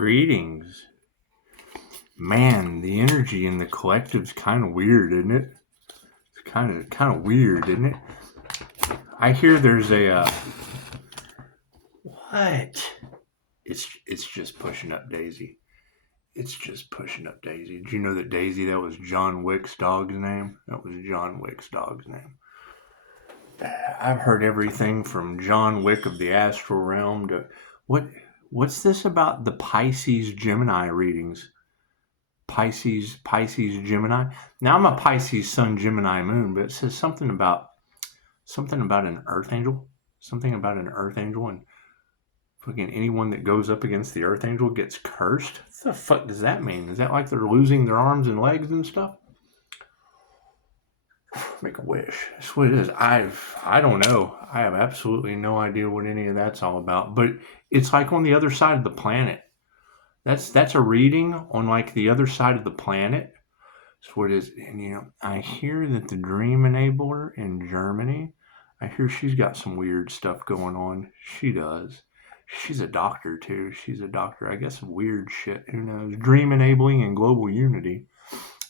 Greetings. Man, the energy in the collective's kind of weird, isn't it? It's kind of weird, isn't it? I hear there's a what? It's just pushing up Daisy. It's just pushing up Daisy. Did you know that Daisy, that was John Wick's dog's name? That was John Wick's dog's name. I've heard everything from John Wick of the astral realm to what's this about the Pisces Gemini readings? Pisces Gemini. Now I'm a Pisces Sun Gemini Moon, but it says something about an Earth Angel. Something about an Earth Angel, and fucking anyone that goes up against the Earth Angel gets cursed. What the fuck does that mean? Is that like they're losing their arms and legs and stuff? Make a wish. That's what it is. I don't know. I have absolutely no idea what any of that's all about. But it's like on the other side of the planet. That's a reading on like the other side of the planet. That's what it is. And I hear that the Dream Enabler in Germany, I hear she's got some weird stuff going on. She does. She's a doctor too. She's a doctor. I guess weird shit. Who knows? Dream enabling and global unity.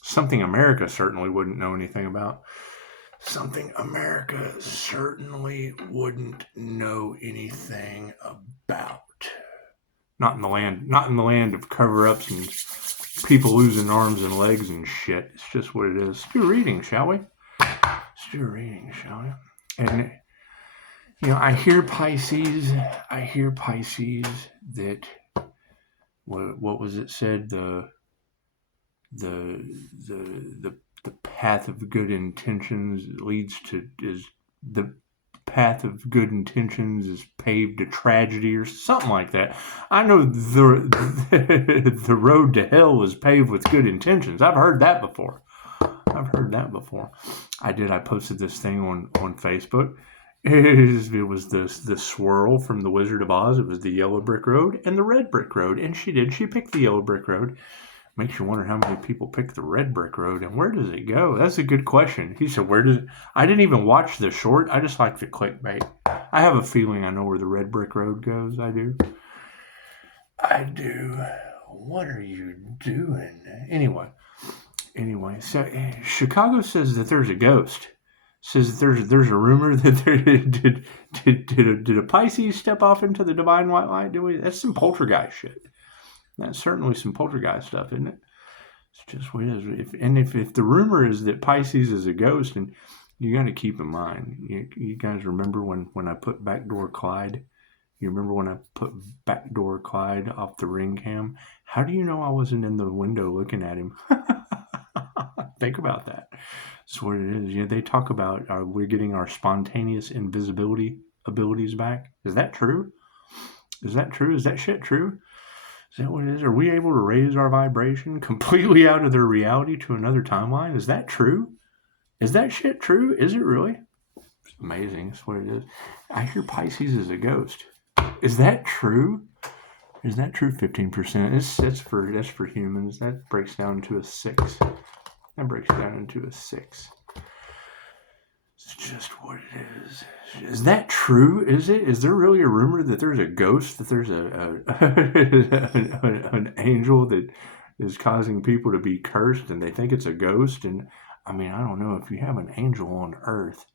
Something America certainly wouldn't know anything about. Something America certainly wouldn't know anything about. Not in the land of cover-ups and people losing arms and legs and shit. It's just what it is. Let's do a reading, shall we? And I hear Pisces that what was it said? The path of good intentions is paved to tragedy or something like that. I know the road to hell is paved with good intentions. I've heard that before. I posted this thing on Facebook. It was the swirl from the Wizard of Oz. It was the yellow brick road and the red brick road. And she picked the yellow brick road. Makes you wonder how many people pick the red brick road and where does it go? That's a good question. He said, I didn't even watch the short. I just like the clickbait. I have a feeling I know where the red brick road goes. I do. What are you doing? Anyway, so Chicago says that there's a ghost. Says that there's a rumor that did a Pisces step off into the divine white light? That's some poltergeist shit. That's certainly some poltergeist stuff, isn't it? It's just what it is. If the rumor is that Pisces is a ghost, and you got to keep in mind, you guys remember when I put Backdoor Clyde? You remember when I put Backdoor Clyde off the ring cam? How do you know I wasn't in the window looking at him? Think about that. That's what it is. They talk about we're getting our spontaneous invisibility abilities back. Is that true? Is that shit true? Is that what it is? Are we able to raise our vibration completely out of their reality to another timeline? Is that true? Is that shit true? Is it really? It's amazing. That's what it is. I hear Pisces is a ghost. Is that true? 15%. That's for humans. That breaks down to a 6. It's just what it is. Is that true? Is it? Is there really a rumor that there's a ghost, that there's an angel that is causing people to be cursed and they think it's a ghost? And I don't know, if you have an angel on Earth,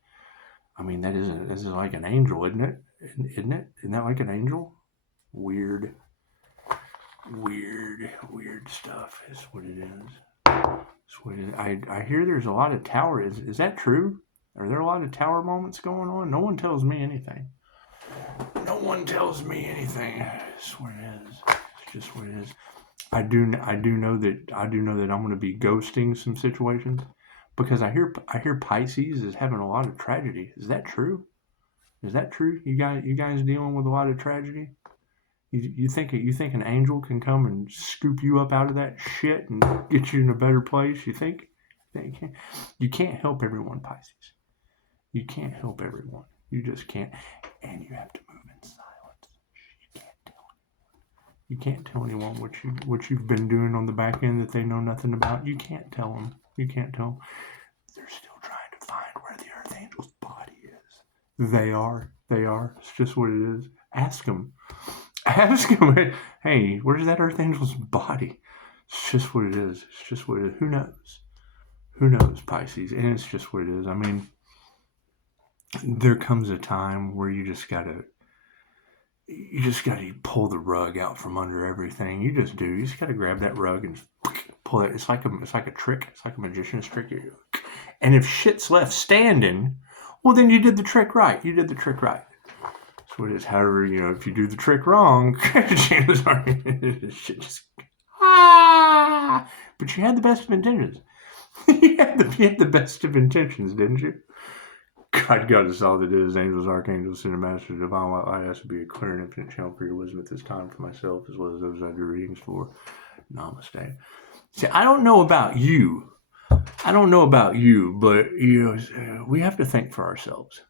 this is like an angel, isn't it? Isn't it? Isn't that like an angel? Weird stuff is what it is. I hear there's a lot of tower. Is that true? Are there a lot of tower moments going on? No one tells me anything. It's what it is. It's just what it is. I do know that I'm going to be ghosting some situations because I hear Pisces is having a lot of tragedy. Is that true? You guys dealing with a lot of tragedy? You think an angel can come and scoop you up out of that shit and get you in a better place? You think? You can't help everyone, Pisces. You can't help everyone. You just can't. And you have to move in silence. You can't tell anyone what you've been doing on the back end that they know nothing about. You can't tell them. They're still trying to find where the Earth Angel's body is. They are. It's just what it is. Ask them. Ask him, hey, where's that Earth Angel's body? It's just what it is. It's just what it is. Who knows? Who knows, Pisces? And it's just what it is. I mean, there comes a time where you just gotta pull the rug out from under everything. You just do. You just gotta grab that rug and pull it. It's like a trick. It's like a magician's trick. And if shit's left standing, well, then you did the trick right. You did the trick right. That's what it is. However, if you do the trick wrong, chances are shit just But you had the best of intentions. you had the best of intentions, didn't you? God us all that is, angels, archangels, sinner masters, divine white light, has to be a clear and infinite channel for your wisdom at this time for myself, as well as those I do readings for. Namaste. See, I don't know about you, but we have to think for ourselves.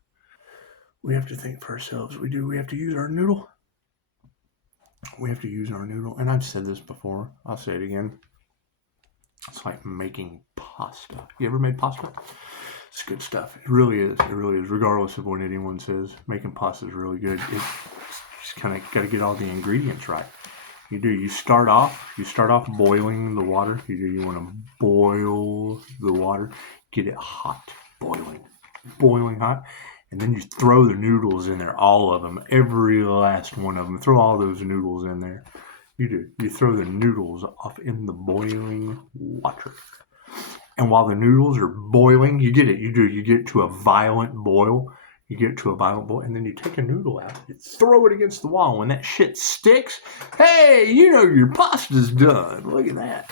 We have to think for ourselves. We do. We have to use our noodle. And I've said this before. I'll say it again. It's like making pasta. You ever made pasta? It's good stuff. It really is. Regardless of what anyone says, making pasta is really good. It's just kind of got to get all the ingredients right. You do. You start off boiling the water. You want to boil the water, get it hot, boiling hot, and then you throw the noodles in there, all of them, every last one of them. Throw all those noodles in there. You do. You throw the noodles off in the boiling water. And while the noodles are boiling, you get it. You get to a violent boil. And then you take a noodle out, you throw it against the wall. When that shit sticks, hey, your pasta's done. Look at that.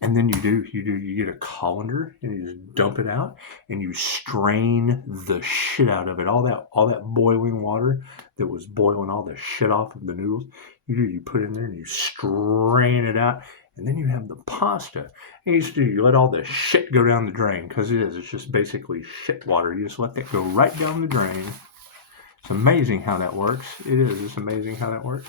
And then you get a colander and you just dump it out and you strain the shit out of it. All that boiling water that was boiling all the shit off of the noodles, you put in there and you strain it out. And then you have the pasta. And you let all the shit go down the drain, because it's just basically shit water. You just let that go right down the drain. It's amazing how that works. It is. It's amazing how that works.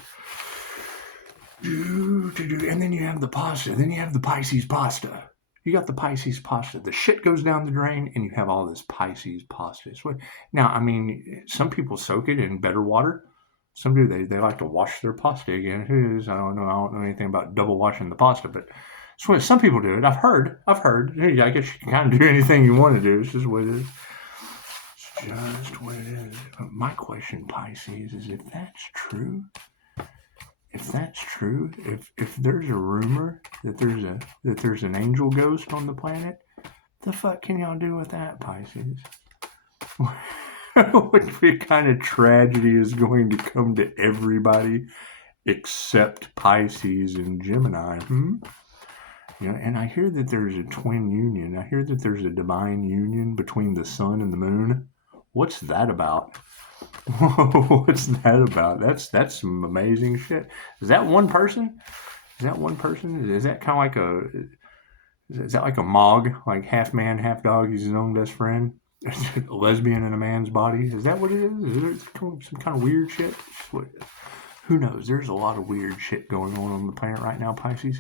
And then you have the pasta. Then you have the Pisces pasta. You got the Pisces pasta. The shit goes down the drain, and you have all this Pisces pasta. Now, I mean, some people soak it in better water. Some do. They like to wash their pasta again. I don't know anything about double washing the pasta, but some people do it. I've heard. I guess you can kind of do anything you want to do. It's just what it is. It's just what it is. My question, Pisces, is if that's true, if there's a rumor that there's an angel ghost on the planet, the fuck can y'all do with that, Pisces? What kind of tragedy is going to come to everybody except Pisces and Gemini? And I hear that there's a twin union. I hear that there's a divine union between the sun and the moon. What's that about? What's that about? That's some amazing shit. Is that one person? Is that kind of like a Mog, like half man, half dog? He's his own best friend. A lesbian in a man's body. Is that what it is? Is there some kind of weird shit? Who knows? There's a lot of weird shit going on the planet right now, Pisces.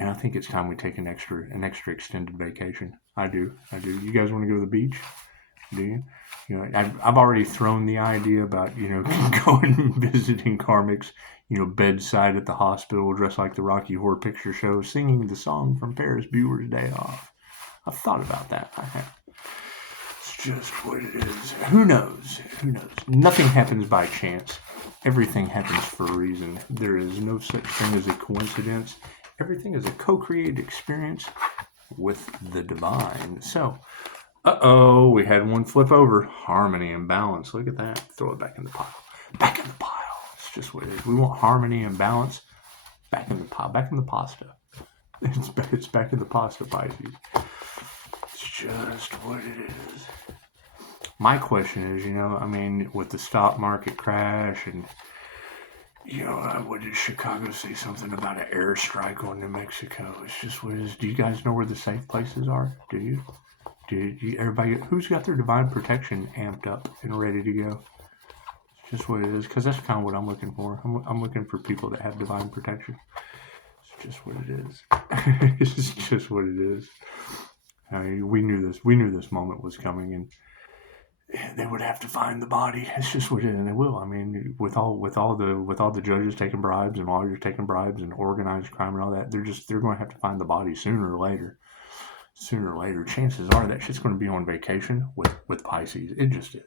And I think it's time we take an extra extended vacation. I do. You guys want to go to the beach? Do you? I've already thrown the idea about, going and visiting karmics, bedside at the hospital, dressed like the Rocky Horror Picture Show, singing the song from Ferris Bueller's Day Off. I've thought about that. I have. It's just what it is. Who knows? Nothing happens by chance. Everything happens for a reason. There is no such thing as a coincidence. Everything is a co-created experience with the divine. So, we had one flip over. Harmony and balance. Look at that. Throw it back in the pile. It's just what it is. We want harmony and balance. Back in the pile. Back in the pasta. It's back in the pasta, Pisces. It's just what it is. My question is, with the stock market crash and, what did Chicago say something about an airstrike on New Mexico? It's just what it is. Do you guys know where the safe places are? Do you? Everybody, who's got their divine protection amped up and ready to go? It's just what it is, because that's kind of what I'm looking for. I'm looking for people that have divine protection. It's just what it is. It's just what it is. I mean, we knew this moment was coming, and they would have to find the body. It's just what it is, and they will. I mean, with all the judges taking bribes and lawyers taking bribes and organized crime and all that, they're going to have to find the body sooner or later. Sooner or later, chances are that shit's going to be on vacation with Pisces. It just is.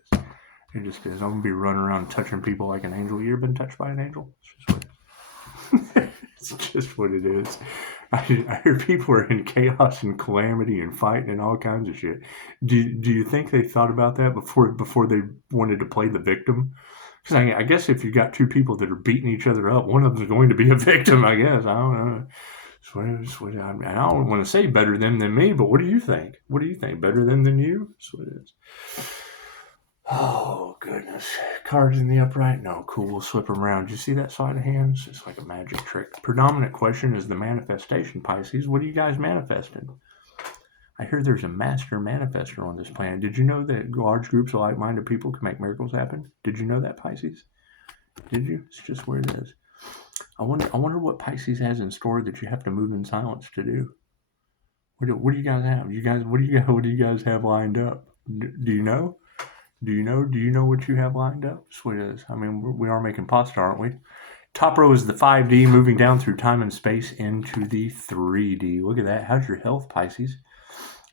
It just is. I'm going to be running around touching people like an angel. You ever been touched by an angel? It's just what it is. I hear people are in chaos and calamity and fighting and all kinds of shit. Do you think they thought about that before they wanted to play the victim? Because I guess if you got two people that are beating each other up, one of them's going to be a victim, I guess. I don't know. I don't want to say better them than me, but what do you think? What do you think? Better them than you? That's what it is. Oh, goodness. Cards in the upright? No, cool. We'll flip them around. Do you see that sleight of hands? It's like a magic trick. Predominant question is the manifestation, Pisces. What are you guys manifesting? I hear there's a master manifester on this planet. Did you know that large groups of like-minded people can make miracles happen? Did you know that, Pisces? Did you? It's just where it is. I wonder what Pisces has in store that you have to move in silence to do. What do you guys have? What do you guys have lined up? Do you know? Do you know what you have lined up? That's what it is. I mean, we are making pasta, aren't we? Top row is the 5D, moving down through time and space into the 3D. Look at that. How's your health, Pisces?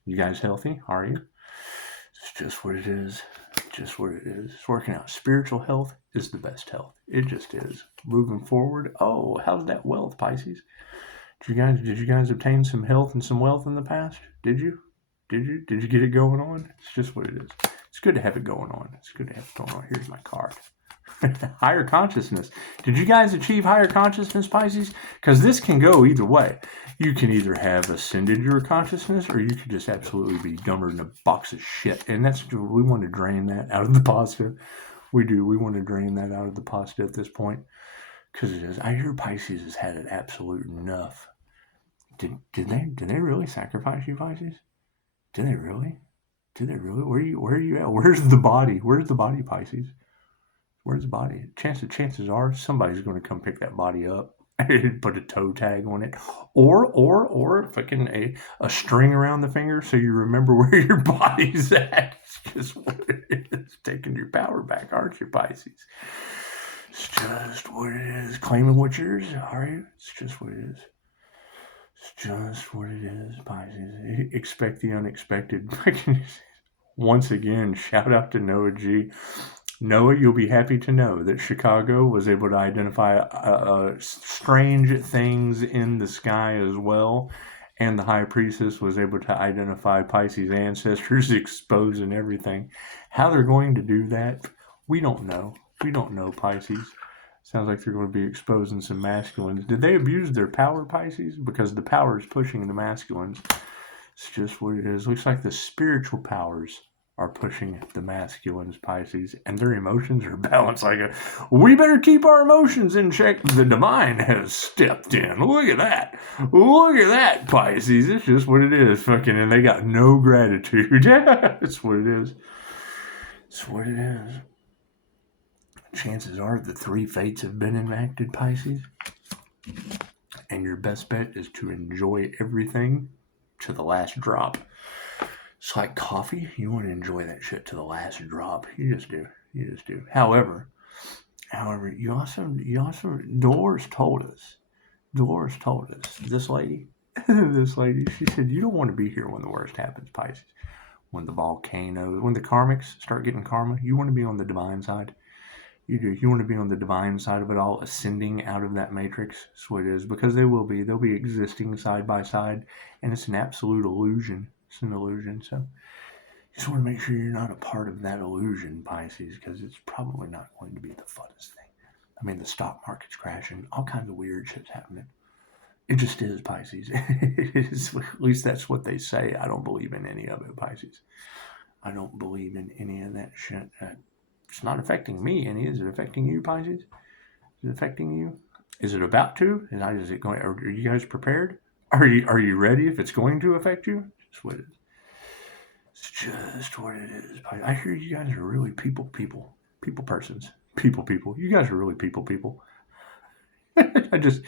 You guys healthy? Are you? It's just what it is. Just what it is. It's working out. Spiritual health is the best health. It just is. Moving forward. Oh, how's that wealth, Pisces? Did you guys obtain some health and some wealth in the past? Did you? Did you get it going on? It's just what it is. It's good to have it going on. It's good to have it going on. Here's my card. Higher consciousness. Did you guys achieve higher consciousness, Pisces? Because this can go either way. You can either have ascended your consciousness, or you could just absolutely be dumber than a box of shit. And we want to drain that out of the pasta. We do. We want to drain that out of the pasta at this point. Because it is. I hear Pisces has had it absolute enough. Did they really sacrifice you, Pisces? Did they really? Did they really? Where are you at? Where's the body? Where's the body, Pisces? Where's the body? Chances are somebody's going to come pick that body up and put a toe tag on it, or fucking a string around the finger so you remember where your body's at. It's just what it is. Taking your power back, aren't you, Pisces? It's just what it is. Claiming what's yours, are you? It's just what it is. It's just what it is, Pisces. Expect the unexpected. Once again, shout out to Noah G. Noah, you'll be happy to know that Chicago was able to identify strange things in the sky as well. And the High Priestess was able to identify Pisces ancestors exposing everything. How they're going to do that, we don't know. We don't know, Pisces. Sounds like they're going to be exposing some masculines. Did they abuse their power, Pisces? Because the power is pushing the masculines. It's just what it is. Looks like the spiritual powers are pushing the masculines, Pisces, and their emotions are balanced. We better keep our emotions in check. The divine has stepped in. Look at that. Look at that, Pisces. It's just what it is. And they got no gratitude. It's what it is. It's what it is. Chances are the 3 fates have been enacted, Pisces. And your best bet is to enjoy everything to the last drop. It's like coffee. You want to enjoy that shit to the last drop. You just do. You just do. However, you also Dolores told us, this lady, she said, you don't want to be here when the worst happens, Pisces. When the volcanoes, when the karmics start getting karma, you want to be on the divine side. You do. You want to be on the divine side of it all, ascending out of that matrix. That's what it is. Because they will be. They'll be existing side by side. And it's an absolute illusion. It's an illusion. So you just want to make sure you're not a part of that illusion, Pisces, because it's probably not going to be the funnest thing. I mean, the stock market's crashing. All kinds of weird shit's happening. It just is, Pisces. It is, at least that's what they say. I don't believe in any of it, Pisces. I don't believe in any of that shit. It's not affecting me any. Is it affecting you, Pisces? Is it affecting you? Is it about to? Is it going? Are you guys prepared? Are you ready if it's going to affect you? It's what it is. It's just what it is. I hear you guys are really people persons. People. You guys are really people. I just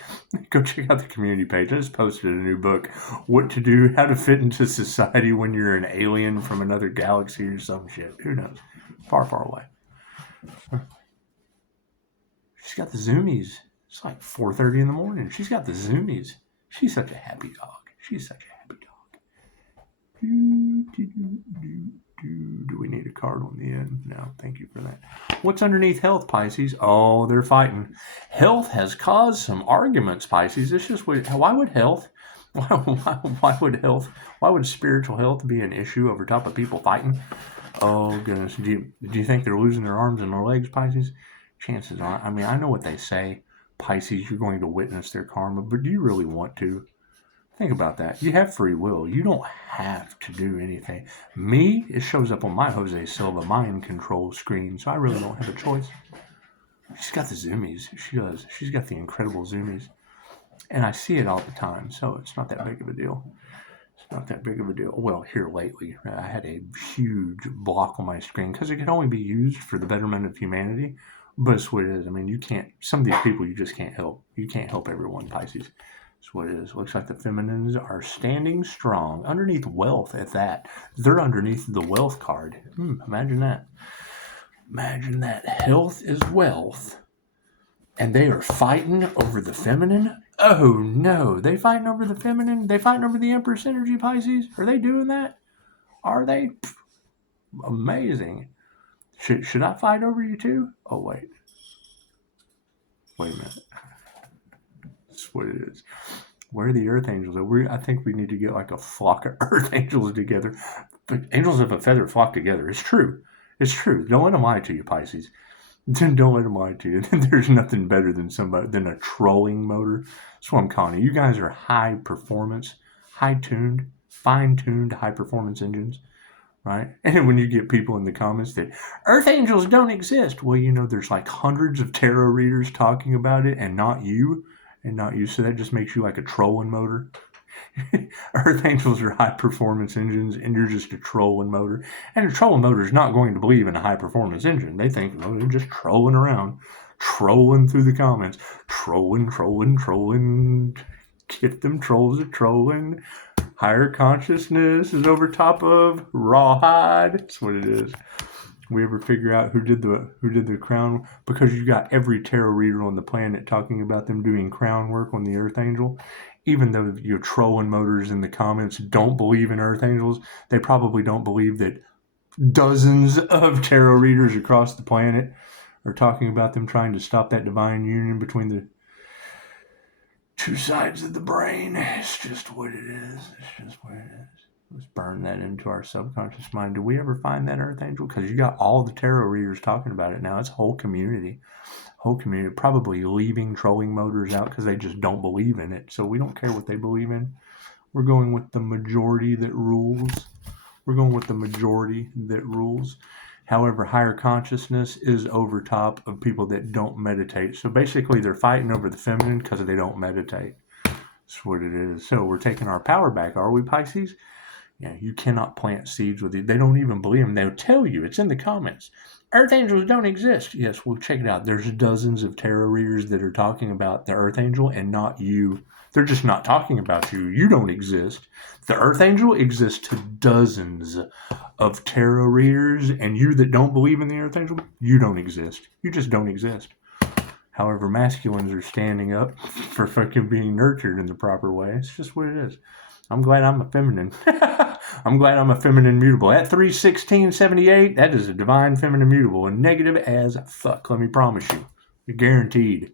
go check out the community page. I just posted a new book, What to Do, How to Fit into Society When You're an Alien from Another Galaxy or some shit. Who knows? Far, far away. She's got the zoomies. It's like 4:30 in the morning. She's got the zoomies. She's such a happy dog. She's such a happy dog. Do we need a card on the end? No, thank you for that. What's underneath health, Pisces? Oh, they're fighting. Health has caused some arguments, Pisces. It's just, why would health, why would spiritual health be an issue over top of people fighting? Oh, goodness. Do you think they're losing their arms and their legs, Pisces? Chances are. I mean, I know what they say. Pisces, you're going to witness their karma, but do you really want to? Think about that. You have free will. You don't have to do anything. Me, it shows up on my Jose Silva mind control screen, so I really don't have a choice. She's got the zoomies. She does. She's got the incredible zoomies. And I see it all the time, so it's not that big of a deal. It's not that big of a deal. Well, here lately, I had a huge block on my screen because it can only be used for the betterment of humanity. But it's what it is. I mean, you can't, some of these people you just can't help. You can't help everyone, Pisces. That's what it is. Looks like the feminines are standing strong underneath wealth at that. They're underneath the wealth card. Imagine that. Imagine that. Health is wealth. And they are fighting over the feminine? Oh, no. They fighting over the feminine? They fighting over the Empress energy, Pisces? Are they doing that? Are they? Amazing. Should I fight over you too? Oh, wait. Wait a minute. That's what it is. Where are the Earth Angels? I think we need to get like a flock of Earth Angels together. But angels of a feather flock together. It's true. It's true. Don't let them lie to you, Pisces. Don't let them lie to you. There's nothing better than a trolling motor. That's what I'm calling it. You guys are high performance, high-tuned, fine-tuned high-performance engines. Right? And when you get people in the comments that Earth Angels don't exist, well, you know, there's like hundreds of tarot readers talking about it and not you. So that just makes you like a trolling motor. Earth Angels are high performance engines and you're just a trolling motor. And a trolling motor is not going to believe in a high performance engine. They think, oh, they're just trolling around, trolling through the comments, trolling. Get them trolls a trolling. Higher consciousness is over top of rawhide. That's what it is. We ever figure out who did the crown? Because you got every tarot reader on the planet talking about them doing crown work on the Earth Angel. Even though your trolling motors in the comments don't believe in Earth Angels, they probably don't believe that dozens of tarot readers across the planet are talking about them trying to stop that divine union between the two sides of the brain. It's just what it is. It's just what it is. Let's burn that into our subconscious mind. Do we ever find that Earth Angel? Because you got all the tarot readers talking about it now. It's a whole community. Probably leaving trolling motors out because they just don't believe in it. So we don't care what they believe in. We're going with the majority that rules. However, higher consciousness is over top of people that don't meditate. So basically, they're fighting over the feminine because they don't meditate. That's what it is. So we're taking our power back, are we, Pisces? Yeah, you cannot plant seeds with it. They don't even believe them. They'll tell you. It's in the comments. Earth Angels don't exist. Yes, well, check it out. There's dozens of tarot readers that are talking about the Earth Angel and not you. They're just not talking about you. You don't exist. The Earth Angel exists to dozens of tarot readers, and you that don't believe in the Earth Angel, you don't exist. You just don't exist. However, masculines are standing up for fucking being nurtured in the proper way. It's just what it is. I'm glad I'm a feminine. I'm glad I'm a feminine mutable. At 31678, that is a divine feminine mutable, and negative as fuck, let me promise you. Guaranteed.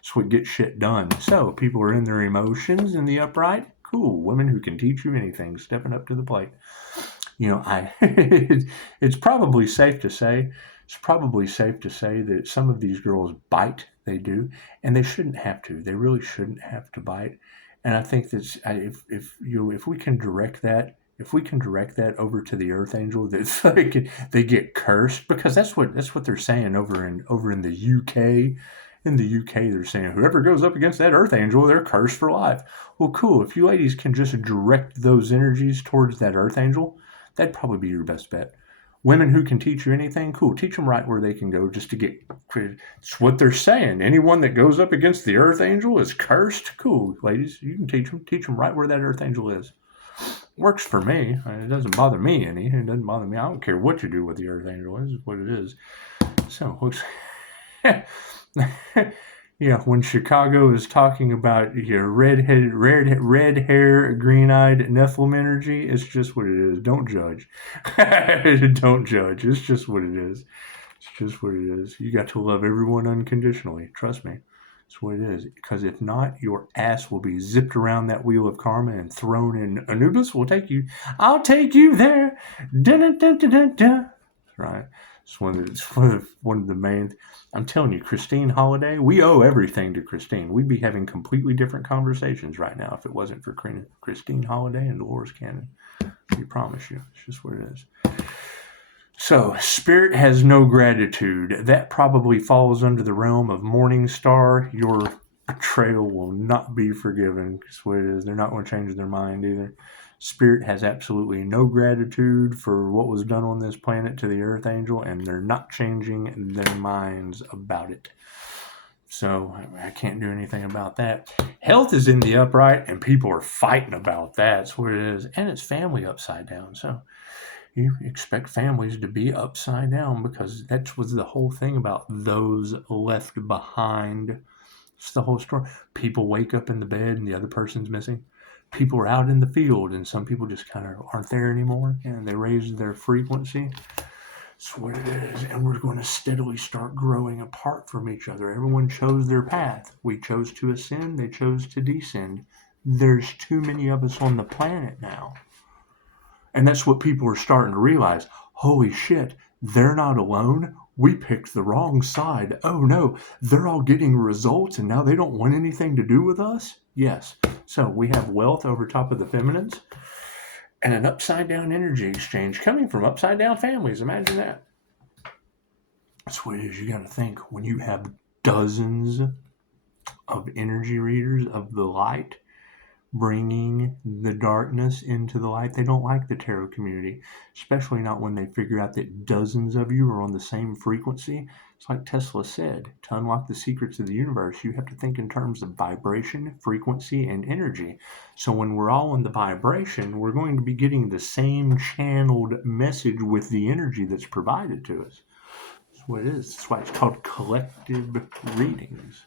It's what gets shit done. So, people are in their emotions in the upright. Cool. Women who can teach you anything, stepping up to the plate. You know, it's probably safe to say that some of these girls bite. They do, and they shouldn't have to. They really shouldn't have to bite. And I think that if we can direct that over to the Earth Angel, that they get cursed, because that's what they're saying over in the UK. In the UK, they're saying whoever goes up against that Earth Angel, they're cursed for life. Well, cool. If you ladies can just direct those energies towards that Earth Angel, that'd probably be your best bet. Women who can teach you anything, cool. Teach them right where they can go just to get credit. It's what they're saying. Anyone that goes up against the Earth Angel is cursed. Cool, ladies. You can teach them right where that Earth Angel is. Works for me. It doesn't bother me any. It doesn't bother me. I don't care what you do with the Earth Angel. This is what it is. So, yeah, when Chicago is talking about your red hair, green-eyed Nephilim energy, it's just what it is. Don't judge. Don't judge. It's just what it is. It's just what it is. You got to love everyone unconditionally. Trust me. That's what it is. Because if not, your ass will be zipped around that wheel of karma and thrown in. Anubis will take you. I'll take you there. Dun, dun, dun, dun, dun. Right. It's one of the main. I'm telling you, Christine Holiday, we owe everything to Christine. We'd be having completely different conversations right now if it wasn't for Christine Holiday and Dolores Cannon. We promise you. It's just what it is. So, spirit has no gratitude. That probably falls under the realm of Morning Star. Your betrayal will not be forgiven. That's what it is. They're not going to change their mind either. Spirit has absolutely no gratitude for what was done on this planet to the Earth Angel, and they're not changing their minds about it. So I can't do anything about that. Health is in the upright, and people are fighting about that. That's what it is. And it's family upside down. So you expect families to be upside down because that was the whole thing about those left behind. It's the whole story. People wake up in the bed and the other person's missing. People are out in the field and some people just kind of aren't there anymore and they raise their frequency. That's what it is. And we're going to steadily start growing apart from each other. Everyone chose their path. We chose to ascend. They chose to descend. There's too many of us on the planet now. And that's what people are starting to realize. Holy shit, they're not alone. We picked the wrong side. Oh no, they're all getting results and now they don't want anything to do with us? Yes. So we have wealth over top of the feminines and an upside down energy exchange coming from upside down families. Imagine that. That's what it is. You got to think when you have dozens of energy readers of the light bringing the darkness into the light. They don't like the tarot community, especially not when they figure out that dozens of you are on the same frequency. It's like Tesla said, to unlock the secrets of the universe, you have to think in terms of vibration, frequency, and energy. So when we're all in the vibration, we're going to be getting the same channeled message with the energy that's provided to us. That's what it is. That's why it's called collective readings.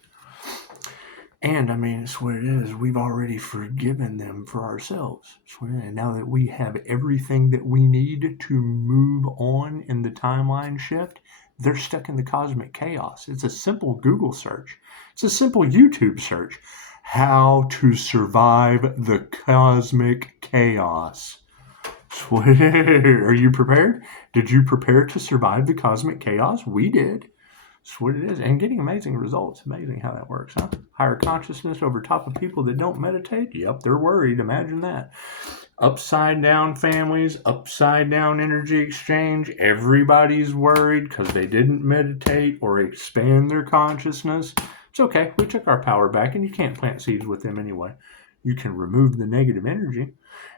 And I mean, it's what it is. We've already forgiven them for ourselves. And now that we have everything that we need to move on in the timeline shift, they're stuck in the cosmic chaos. It's a simple Google search. It's a simple YouTube search. How to survive the cosmic chaos. Are you prepared? Did you prepare to survive the cosmic chaos? We did. That's what it is. And getting amazing results. Amazing how that works, huh? Higher consciousness over top of people that don't meditate? Yep, they're worried. Imagine that. Upside down families, upside down energy exchange. Everybody's worried because they didn't meditate or expand their consciousness. It's okay. We took our power back, and you can't plant seeds with them anyway. You can remove the negative energy,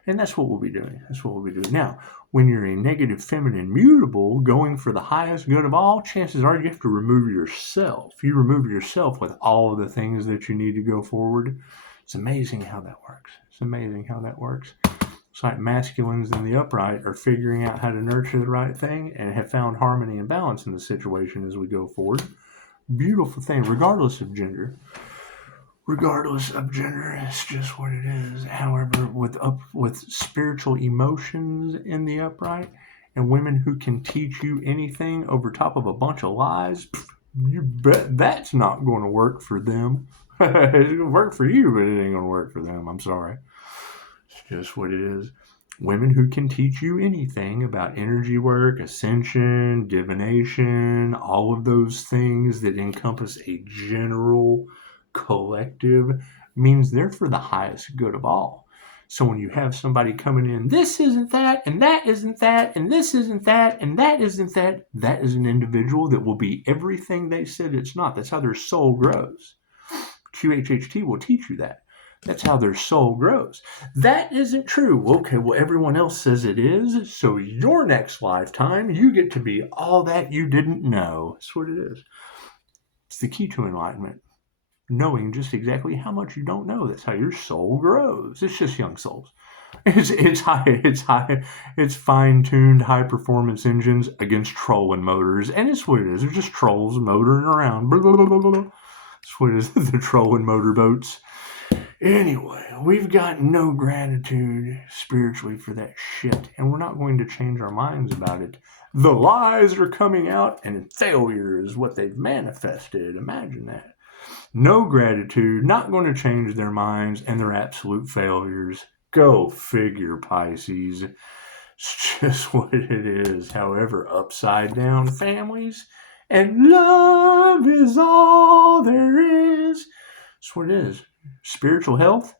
and that's what we'll be doing. That's what we'll be doing. Now, when you're a negative feminine mutable going for the highest good of all, chances are you have to remove yourself. You remove yourself with all of the things that you need to go forward. It's amazing how that works. It's amazing how that works. It's like masculines in the upright are figuring out how to nurture the right thing and have found harmony and balance in the situation as we go forward. Beautiful thing, regardless of gender. Regardless of gender, it's just what it is. However, with spiritual emotions in the upright and women who can teach you anything over top of a bunch of lies, you bet that's not going to work for them. It's going to work for you, but it ain't going to work for them. I'm sorry. It's just what it is. Women who can teach you anything about energy work, ascension, divination, all of those things that encompass a general collective means they're for the highest good of all. So when you have somebody coming in, this isn't that, and that isn't that, and this isn't that, and that isn't that, that is an individual that will be everything they said it's not. That's how their soul grows. QHHT will teach you that. That's how their soul grows. That isn't true. Okay, well, everyone else says it is, so your next lifetime, you get to be all that you didn't know. That's what it is. It's the key to enlightenment. Knowing just exactly how much you don't know. That's how your soul grows. It's just young souls. It's fine-tuned high-performance engines against trolling motors, and it's what it is. They're just trolls motoring around. Blah, blah, blah, blah, blah. That's what it is. The trolling motorboats. Anyway, we've got no gratitude spiritually for that shit, and we're not going to change our minds about it. The lies are coming out, and failure is what they've manifested. Imagine that. No gratitude, not going to change their minds, and they're absolute failures. Go figure, Pisces. It's just what it is. However, upside down families, and love is all there is. That's what it is. Spiritual health,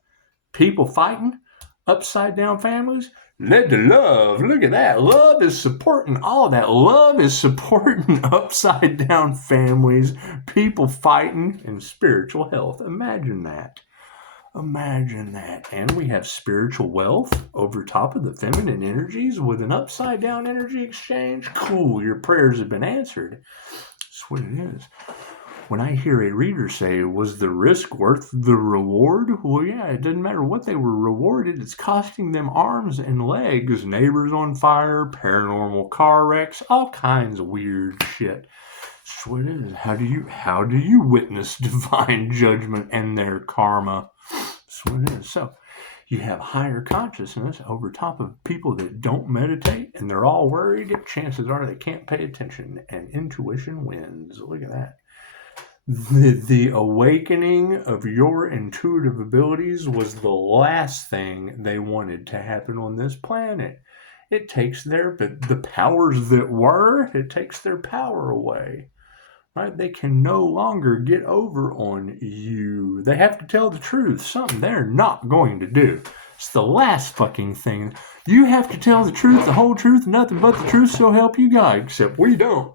people fighting, upside down families, led to love. Look at that. Love is supporting all that. Love is supporting upside down families, people fighting, and spiritual health. Imagine that. Imagine that. And we have spiritual wealth over top of the feminine energies with an upside down energy exchange. Cool. Your prayers have been answered. That's what it is. When I hear a reader say, was the risk worth the reward? Well, yeah, it doesn't matter what they were rewarded. It's costing them arms and legs, neighbors on fire, paranormal car wrecks, all kinds of weird shit. That's what it is. How do you witness divine judgment and their karma? That's what it is. So you have higher consciousness over top of people that don't meditate, and they're all worried. Chances are they can't pay attention, and intuition wins. Look at that. The awakening of your intuitive abilities was the last thing they wanted to happen on this planet. It takes the powers that were, it takes their power away. Right? They can no longer get over on you. They have to tell the truth, something they're not going to do. It's the last fucking thing. You have to tell the truth, the whole truth, nothing but the truth, so help you God. Except we don't.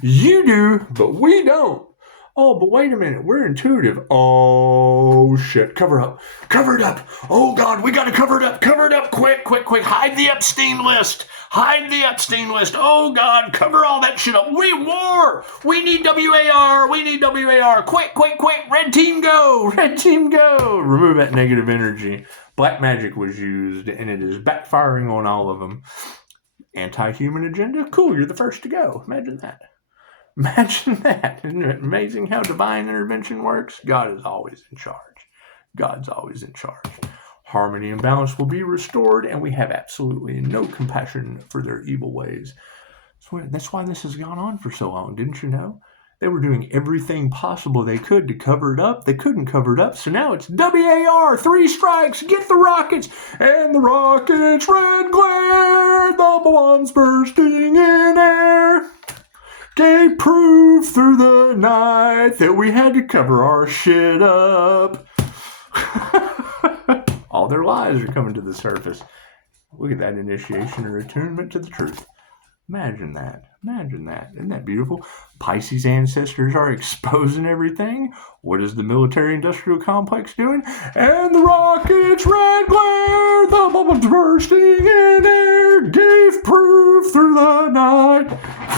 You do, but we don't. Oh, but wait a minute. We're intuitive. Oh, shit. Cover up. Cover it up. Oh, God, we got to cover it up. Cover it up. Quick, quick, quick. Hide the Epstein list. Hide the Epstein list. Oh, God, cover all that shit up. We war. We need WAR. We need WAR. Quick, quick, quick. Red team go. Red team go. Remove that negative energy. Black magic was used, and it is backfiring on all of them. Anti-human agenda? Cool, you're the first to go. Imagine that. Imagine that. Isn't it amazing how divine intervention works? God is always in charge. God's always in charge. Harmony and balance will be restored, and we have absolutely no compassion for their evil ways. That's why this has gone on for so long, didn't you know? They were doing everything possible they could to cover it up. They couldn't cover it up, so now it's WAR, 3 strikes, get the rockets, and the rockets red glare, the bombs bursting in air. Gave proof through the night that we had to cover our shit up. All their lies are coming to the surface. Look at that initiation or attunement to the truth. Imagine that. Imagine that. Isn't that beautiful? Pisces ancestors are exposing everything. What is the military-industrial complex doing? And the rockets red glare, the bombs bursting in air, gave proof through the night.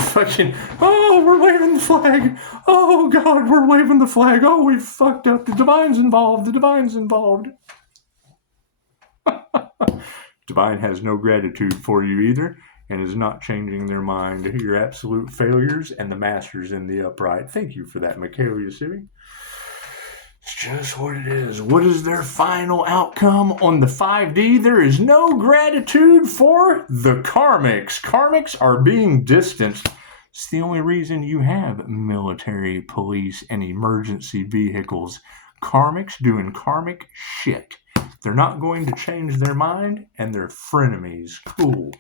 Fucking, oh, we're waving the flag. Oh, God, we're waving the flag. Oh, we fucked up. The divine's involved. The divine's involved. Divine has no gratitude for you either, and is not changing their mind. You're absolute failures, and the master's in the upright. Thank you for that, Michaela Yasubi. It's just what it is. What is their final outcome on the 5D? There is no gratitude for the karmics. Karmics are being distanced. It's the only reason you have military, police, and emergency vehicles. Karmics doing karmic shit. They're not going to change their mind, and they're frenemies. Cool.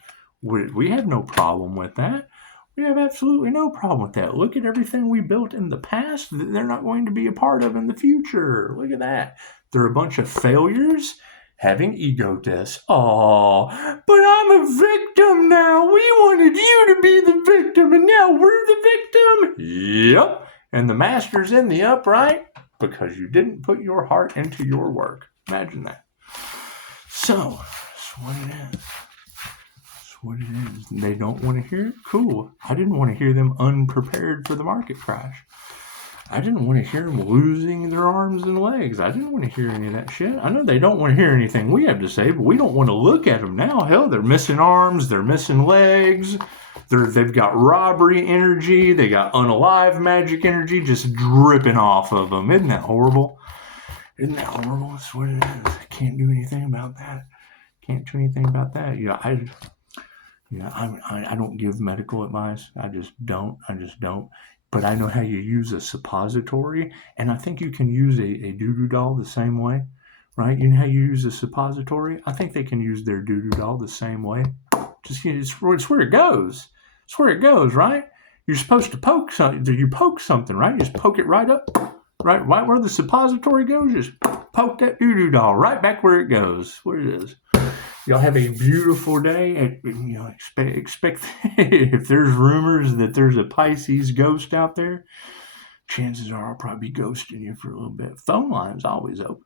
We have no problem with that. We have absolutely no problem with that. Look at everything we built in the past that they're not going to be a part of in the future. Look at that. They're a bunch of failures having ego deaths. Oh, but I'm a victim now. We wanted you to be the victim, and now we're the victim. Yep. And the master's in the upright because you didn't put your heart into your work. Imagine that. So, that's what it is. That's what it is. They don't want to hear it? Cool. I didn't want to hear them unprepared for the market crash. I didn't want to hear them losing their arms and legs. I didn't want to hear any of that shit. I know they don't want to hear anything we have to say, but we don't want to look at them now. Hell, they're missing arms, they're missing legs, they've got robbery energy, they got unalive magic energy just dripping off of them. Isn't that horrible? Isn't that horrible? That's what it is. I can't do anything about that. Can't do anything about that. I don't give medical advice. I just don't. But I know how you use a suppository, and I think you can use a doo-doo doll the same way, right? You know how you use a suppository? I think they can use their doo-doo doll the same way. Just it's where it goes. It's where it goes, right? You're supposed to poke something. You poke something, right? You just poke it right up, right where the suppository goes. Just poke that doo-doo doll right back where it goes, where it is. Y'all have a beautiful day, and expect if there's rumors that there's a Pisces ghost out there, chances are I'll probably be ghosting you for a little bit. Phone line's always open.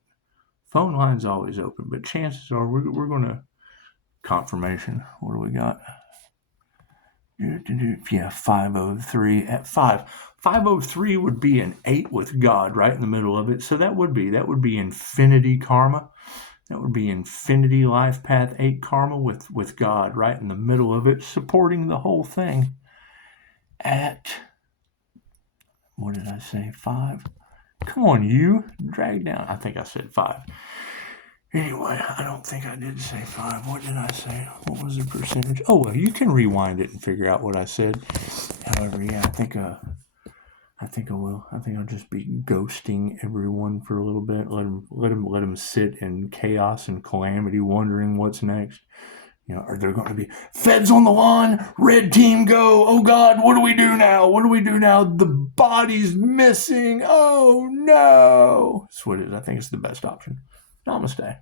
But chances are we're gonna confirmation. What do we got? Yeah, 503 at 5. 503 would be an 8 with God right in the middle of it. So that would be infinity karma. That would be infinity life path 8 karma with God right in the middle of it, supporting the whole thing. At, what did I say, 5? Come on, you. Drag down. I think I said 5. Anyway, I don't think I did say 5. What did I say? What was the percentage? Oh, well, you can rewind it and figure out what I said. However, yeah, I think I will. I think I'll just be ghosting everyone for a little bit. Let them sit in chaos and calamity, wondering what's next. Are there going to be feds on the lawn? Red team go. Oh God, what do we do now? The body's missing. Oh no. That's what it is. I think it's the best option. Namaste.